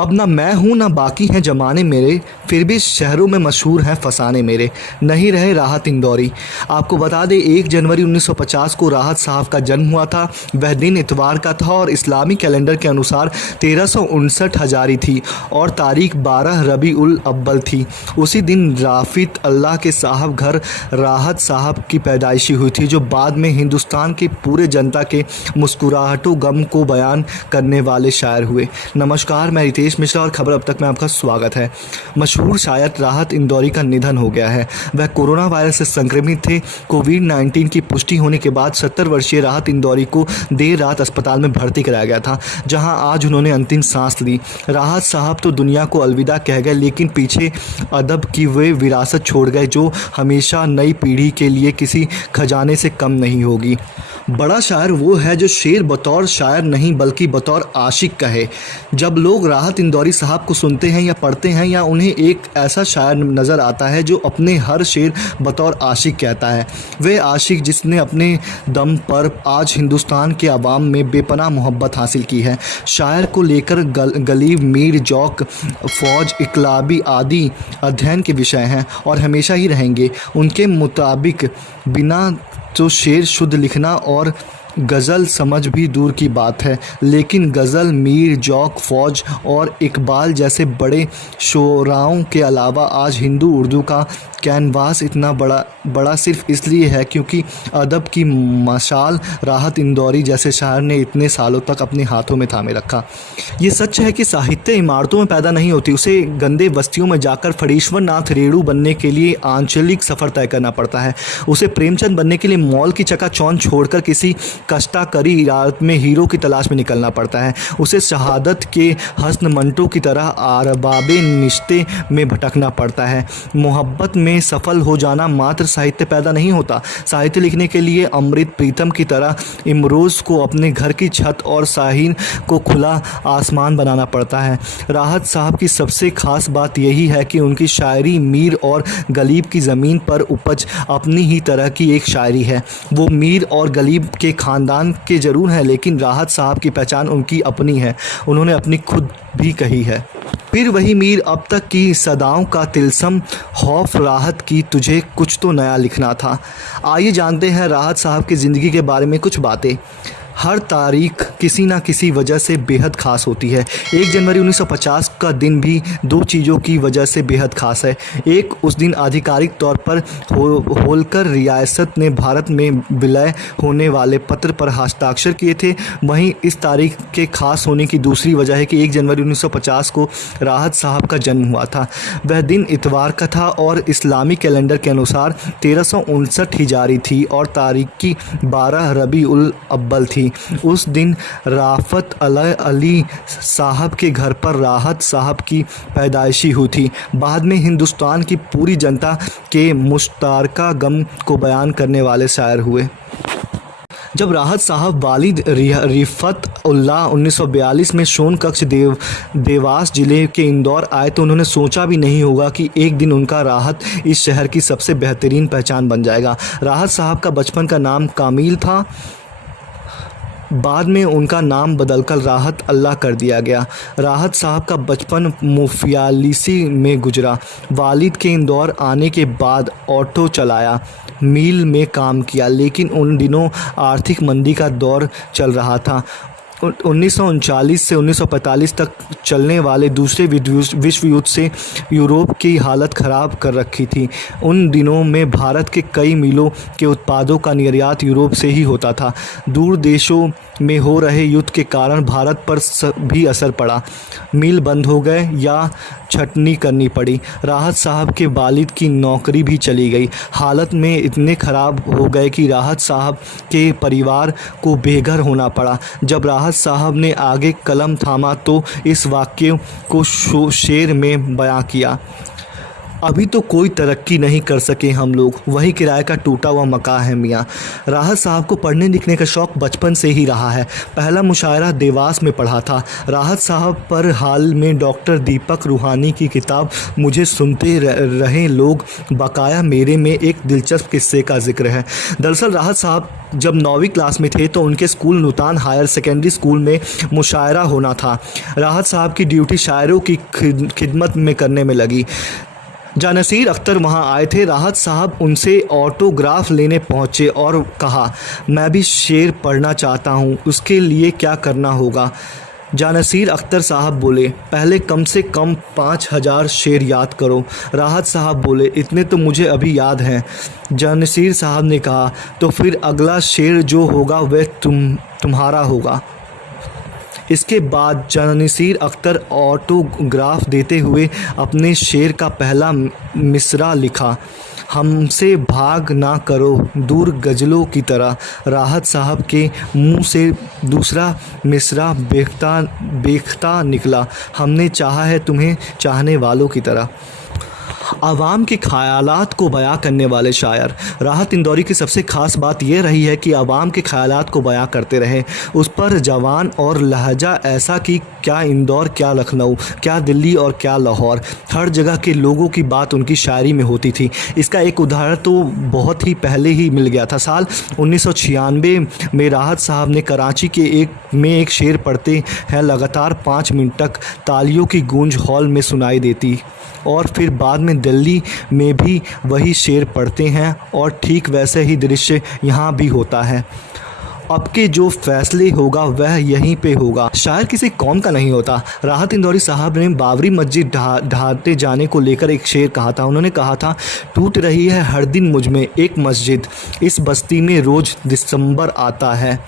अब ना मैं हूँ ना बाकी हैं ज़माने मेरे, फिर भी शहरों में मशहूर हैं फसाने मेरे। नहीं रहे राहत इंदौरी। आपको बता दें 1 जनवरी 1950 को राहत साहब का जन्म हुआ था। वह दिन इतवार का था और इस्लामी कैलेंडर के अनुसार 1359 हजारी थी और तारीख 12 रबी उल अव्वल थी। उसी दिन राफित अल्लाह के साहब घर राहत साहब की पैदाइशी हुई थी, जो बाद में हिंदुस्तान के पूरे जनता के मुस्कुराहटों गम को बयान करने वाले शायर हुए। नमस्कार, मैं रितेश मिश्रा और खबर अब तक में आपका स्वागत है। मशहूर शायर राहत इंदौरी का निधन हो गया है। वह कोरोना वायरस से संक्रमित थे। कोविड-19 की पुष्टि होने के बाद 70 वर्षीय राहत इंदौरी को देर रात अस्पताल में भर्ती कराया गया था, जहां आज उन्होंने अंतिम सांस ली। राहत साहब तो दुनिया को अलविदा कह गए, लेकिन पीछे अदब की वे विरासत छोड़ गए जो हमेशा नई पीढ़ी के लिए किसी खजाने से कम नहीं होगी। बड़ा शायर वो है जो शेर बतौर शायर नहीं बल्कि बतौर आशिक कहे। जब लोग राहत इंदौरी साहब को सुनते हैं या पढ़ते हैं, या उन्हें एक ऐसा शायर नज़र आता है जो अपने हर शेर बतौर आशिक कहता है। वे आशिक जिसने अपने दम पर आज हिंदुस्तान के अवाम में बेपनाह मोहब्बत हासिल की है। शायर को लेकर गलीब, मीर, जौक, फौज, इकलाबी आदि अध्ययन के विषय हैं और हमेशा ही रहेंगे। उनके मुताबिक बिना तो शेर शुद्ध लिखना और गज़ल समझ भी दूर की बात है, लेकिन गज़ल, मीर, जौक, फौज और इकबाल जैसे बड़े शोराओं के अलावा आज हिंदू उर्दू का कैनवास इतना बड़ा सिर्फ इसलिए है क्योंकि अदब की मशाल राहत इंदौरी जैसे शायर ने इतने सालों तक अपने हाथों में थामे रखा। ये सच है कि साहित्य इमारतों में पैदा नहीं होती, उसे गंदे बस्तियों में जाकर फणीश्वर नाथ रेणु बनने के लिए आंचलिक सफ़र तय करना पड़ता है। उसे प्रेमचंद बनने के लिए मॉल की चकाचौंध छोड़कर किसी कष्टाकरी इरादत में हीरो की तलाश में निकलना पड़ता है। उसे शहादत के हस्न मंटो की तरह अरबाबे निश्ते में भटकना पड़ता है। मोहब्बत में सफल हो जाना मात्र साहित्य पैदा नहीं होता। साहित्य लिखने के लिए अमृत प्रीतम की तरह इमरोज़ को अपने घर की छत और साहिन को खुला आसमान बनाना पड़ता है। राहत साहब की सबसे खास बात यही है कि उनकी शायरी मीर और गलीब की ज़मीन पर उपज अपनी ही तरह की एक शायरी है। वो मीर और गलीब के ख़ानदान के ज़रूर हैं, लेकिन राहत साहब की पहचान उनकी अपनी है। उन्होंने अपनी खुद भी कही है, फिर वही मीर अब तक की सदाओं का तिलस्म खौफ राहत की तुझे कुछ तो नया लिखना था। आइए जानते हैं राहत साहब की ज़िंदगी के बारे में कुछ बातें। हर तारीख किसी न किसी वजह से बेहद ख़ास होती है। 1 जनवरी 1950 का दिन भी 2 चीज़ों की वजह से बेहद ख़ास है। एक, उस दिन आधिकारिक तौर पर होलकर रियासत ने भारत में विलय होने वाले पत्र पर हस्ताक्षर किए थे। वहीं इस तारीख के ख़ास होने की दूसरी वजह है कि 1 जनवरी 1950 को राहत साहब का जन्म हुआ था। वह दिन इतवार का था और इस्लामी कैलेंडर के अनुसार 1359 हिजारी थी और तारीख की 12 रबी उल अव्वल थी। उस दिन राफत अली साहब के घर पर राहत साहब की पैदाइशी हुई थी। बाद में हिंदुस्तान की पूरी जनता के मुश्तारका गम को बयान करने वाले शायर हुए। जब राहत साहब वालिद रिफ़त उल्लाह 1942 में शोन कक्ष देवास ज़िले के इंदौर आए तो उन्होंने सोचा भी नहीं होगा कि एक दिन उनका राहत इस शहर की सबसे बेहतरीन पहचान बन जाएगा। राहत साहब का बचपन का नाम कामिल था, बाद में उनका नाम बदलकर राहत अल्लाह कर दिया गया। राहत साहब का बचपन मुफियालिसी में गुजरा। वालिद के इंदौर आने के बाद ऑटो चलाया, मिल में काम किया, लेकिन उन दिनों आर्थिक मंदी का दौर चल रहा था। 1939 से 1945 तक चलने वाले दूसरे विश्व युद्ध से यूरोप की हालत ख़राब कर रखी थी। उन दिनों में भारत के कई मिलों के उत्पादों का निर्यात यूरोप से ही होता था। दूर देशों में हो रहे युद्ध के कारण भारत पर भी असर पड़ा। मिल बंद हो गए या छटनी करनी पड़ी। राहत साहब के वालिद की नौकरी भी चली गई। हालत में इतने ख़राब हो गए कि राहत साहब के परिवार को बेघर होना पड़ा। जब राहत साहब ने आगे कलम थामा तो इस वाक़ये को शेर में बयां किया। अभी तो कोई तरक्की नहीं कर सके हम लोग, वही किराए का टूटा हुआ मकान है मियाँ। राहत साहब को पढ़ने लिखने का शौक़ बचपन से ही रहा है। पहला मुशायरा देवास में पढ़ा था। राहत साहब पर हाल में डॉक्टर दीपक रूहानी की किताब मुझे सुनते रहे लोग बकाया मेरे में एक दिलचस्प किस्से का जिक्र है। दरअसल राहत साहब जब 9वीं क्लास में थे तो उनके स्कूल नुतान हायर सेकेंडरी स्कूल में मुशायरा होना था। राहत साहब की ड्यूटी शायरों की खिदमत में करने में लगी। जानसीर अख्तर वहां आए थे। राहत साहब उनसे ऑटोग्राफ लेने पहुंचे और कहा, मैं भी शेर पढ़ना चाहता हूं, उसके लिए क्या करना होगा? जानसीर अख्तर साहब बोले, पहले कम से कम 5000 शेर याद करो। राहत साहब बोले, इतने तो मुझे अभी याद हैं। जानसीर साहब ने कहा, तो फिर अगला शेर जो होगा वह तुम्हारा होगा। इसके बाद जानसीर अख्तर ऑटोग्राफ देते हुए अपने शेर का पहला मिसरा लिखा, हमसे भाग ना करो दूर गज़लों की तरह। राहत साहब के मुंह से दूसरा मिसरा बेख्ता निकला, हमने चाहा है तुम्हें चाहने वालों की तरह। आवाम के ख़यालात को बयां करने वाले शायर। राहत इंदौरी की सबसे ख़ास बात यह रही है कि आवाम के ख़यालात को बयां करते रहे। उस पर जवान और लहजा ऐसा कि क्या इंदौर, क्या लखनऊ, क्या दिल्ली और क्या लाहौर, हर जगह के लोगों की बात उनकी शायरी में होती थी। इसका एक उदाहरण तो बहुत ही पहले ही मिल गया था। साल 1996 में राहत साहब ने कराची के एक शेर पढ़ते हैं, लगातार 5 मिनट तक तालियों की गूंज हॉल में सुनाई देती और फिर बाद में दिल्ली में भी वही शेर पढ़ते हैं और ठीक वैसे ही दृश्य यहाँ भी होता है। अब के जो फैसले होगा वह यहीं पे होगा। शायर किसी कौम का नहीं होता। राहत इंदौरी साहब ने बाबरी मस्जिद ढहाते जाने को लेकर एक शेर कहा था। उन्होंने कहा था, टूट रही है हर दिन मुझ में एक मस्जिद, इस बस्ती में रोज़ दिसंबर आता है।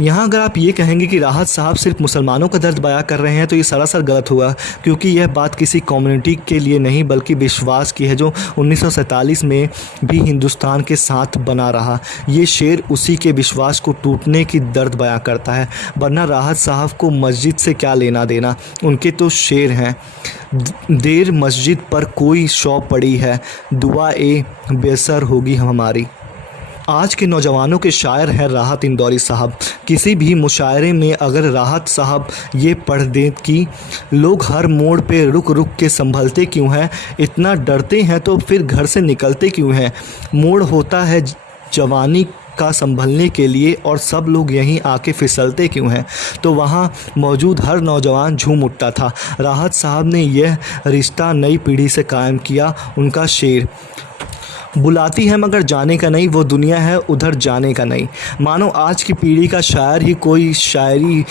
यहाँ अगर आप ये कहेंगे कि राहत साहब सिर्फ मुसलमानों का दर्द बयां कर रहे हैं तो ये सरासर गलत हुआ, क्योंकि यह बात किसी कम्युनिटी के लिए नहीं बल्कि विश्वास की है जो 1947 में भी हिंदुस्तान के साथ बना रहा। ये शेर उसी के विश्वास को टूटने की दर्द बयां करता है, वरना राहत साहब को मस्जिद से क्या लेना देना, उनके तो शेर हैं। देर मस्जिद पर कोई शौ पड़ी है, दुआ ए बेसर होगी हमारी। आज के नौजवानों के शायर हैं राहत इंदौरी साहब। किसी भी मुशायरे में अगर राहत साहब ये पढ़ दें कि लोग हर मोड़ पे रुक रुक के संभलते क्यों हैं, इतना डरते हैं तो फिर घर से निकलते क्यों हैं, मोड़ होता है जवानी का संभलने के लिए और सब लोग यहीं आके फिसलते क्यों हैं, तो वहाँ मौजूद हर नौजवान झूम उठता था। राहत साहब ने यह रिश्ता नई पीढ़ी से कायम किया। उनका शेर, बुलाती है मगर जाने का नहीं, वो दुनिया है उधर जाने का नहीं। मानो आज की पीढ़ी का शायर ही कोई शायरी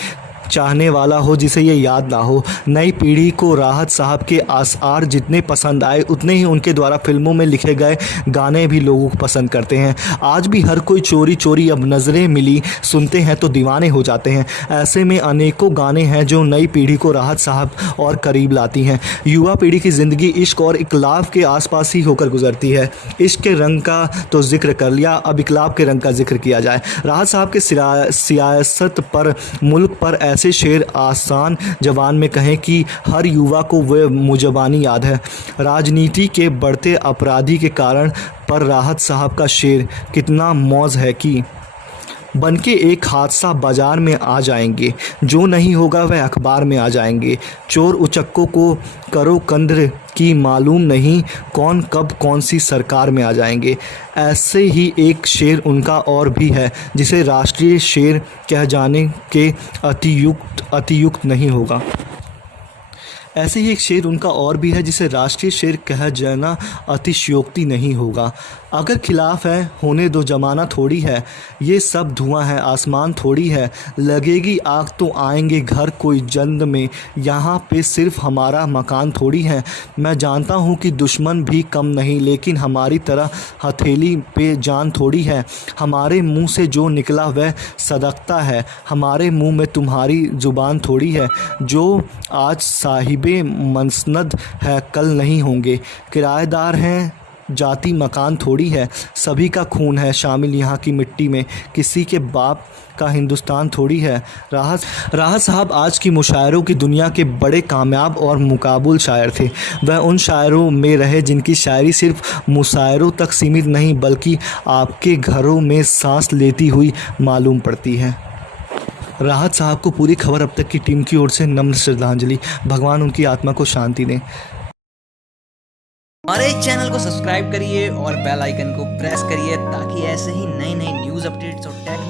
चाहने वाला हो जिसे ये याद ना हो। नई पीढ़ी को राहत साहब के आसार जितने पसंद आए उतने ही उनके द्वारा फिल्मों में लिखे गए गाने भी लोगों को पसंद करते हैं। आज भी हर कोई चोरी चोरी अब नज़रें मिली सुनते हैं तो दीवाने हो जाते हैं। ऐसे में अनेकों गाने हैं जो नई पीढ़ी को राहत साहब और करीब लाती हैं। युवा पीढ़ी की ज़िंदगी इश्क और इकलाब के आसपास ही होकर गुजरती है। इश्क के रंग का तो जिक्र कर लिया, अब इकलाब के रंग का जिक्र किया जाए। राहत साहब के सियासत पर, मुल्क पर ऐसे शेर आसान जबान में कहें कि हर युवा को वह मुजबानी याद है। राजनीति के बढ़ते अपराधी के कारण पर राहत साहब का शेर, कितना मौज है कि बनके एक हादसा बाज़ार में आ जाएंगे, जो नहीं होगा वह अखबार में आ जाएंगे। चोर उचक्कों को करो कंद्र की मालूम नहीं कौन कब कौन सी सरकार में आ जाएंगे। ऐसे ही एक शेर उनका और भी है जिसे राष्ट्रीय शेर कह जाने के अतियुक्त नहीं होगा। ऐसे ही एक शेर उनका और भी है जिसे राष्ट्रीय शेर कह जाना अतिशयोक्ति नहीं होगा। अगर खिलाफ है होने दो, जमाना थोड़ी है, ये सब धुआं है आसमान थोड़ी है, लगेगी आग तो आएंगे घर कोई जंद में, यहाँ पे सिर्फ हमारा मकान थोड़ी है। मैं जानता हूँ कि दुश्मन भी कम नहीं, लेकिन हमारी तरह हथेली पे जान थोड़ी है। हमारे मुंह से जो निकला वह सदकता है, हमारे मुंह में तुम्हारी ज़ुबान थोड़ी है। जो आज साहिबे मसनद है कल नहीं होंगे, किराएदार हैं जाति मकान थोड़ी है, सभी का खून है शामिल यहाँ की मिट्टी में, किसी के बाप का हिंदुस्तान थोड़ी है। राहत साहब आज की मुशायरों की दुनिया के बड़े कामयाब और मुकाबुल शायर थे। वह उन शायरों में रहे जिनकी शायरी सिर्फ मुशायरों तक सीमित नहीं बल्कि आपके घरों में सांस लेती हुई मालूम पड़ती है। राहत साहब को पूरी खबर अब तक की टीम की ओर से नम्र श्रद्धांजलि। भगवान उनकी आत्मा को शांति दें। हमारे चैनल को सब्सक्राइब करिए और बेल आइकन को प्रेस करिए ताकि ऐसे ही नई नई न्यूज़ अपडेट्स और टेक